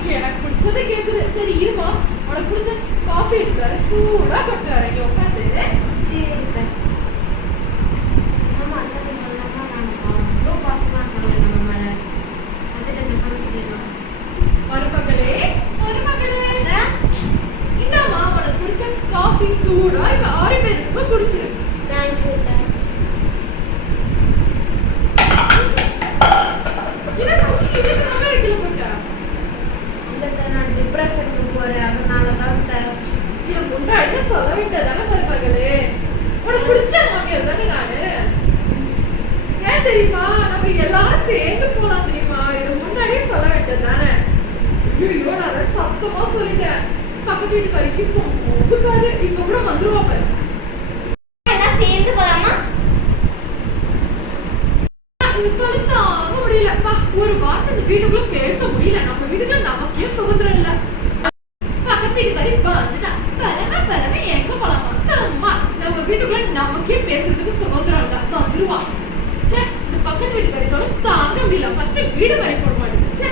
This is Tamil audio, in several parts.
மருமக எனக்கு பிடிச்சதை கேக்குது. சரி இருமா. உனக்கு பிடிச்ச காஃபி எடுத்துறாரு சூடா கொட்டுறாரு இங்க உட்காந்து சரி. மருமகளே மருமகளே. இந்தாம்மா உனக்கு பிடிச்ச காஃபி சூடா இருக்கு. ஆறு பேருக்கு குடிச்சிரு தானே நானு? ஏன் தெரியுமா? நம்ம எல்லாரும் சேர்ந்து போலாம் தெரியுமா? இதை முன்னாடியே சொல்ல வேண்டியது தானே? ஐயோ நான் சத்தமா சொல்லிட்டேன். பக்கத்து வீட்டு வரைக்கும் போகாது இப்ப கூட வந்துருவா பாரு. எல்லாம் சேர்ந்து போலாமா? தாங்க முடியலப்பா ஒரு வார்த்தை இந்த வீட்டுக்குள்ள பேச முடியல. நம்ம வீட்டுக்குள்ள நமக்கே சுதந்திரம் இல்ல பக்கத்து வீட்டுக்காரி வந்துட்டா பலமே பலமே எங்க போலாமா சும்மா நம்ம வீட்டுக்குள்ள நமக்கே பேசுறதுக்கு சுதந்திரம் இல்ல வந்துருவா ச்சே இந்த பக்கத்து வீட்டுக்காரியோட தாங்க முடியல ஃபர்ஸ்ட் வீடு வரை போட மாட்டேங்குது சே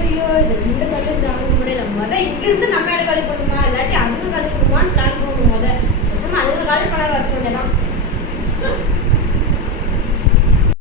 ஐயோ இந்த ரெண்டு கல்லும் தாங்க முடியல முத இங்க இருந்து நம்ம இடம் காலி பண்ணுமா இல்லாட்டி அதுங்க காலி பண்ணுமான்னு பிளான் பண்ணும் முத பேசாம அதுங்க காலி பண்ண வச்ச வேண்டியதான்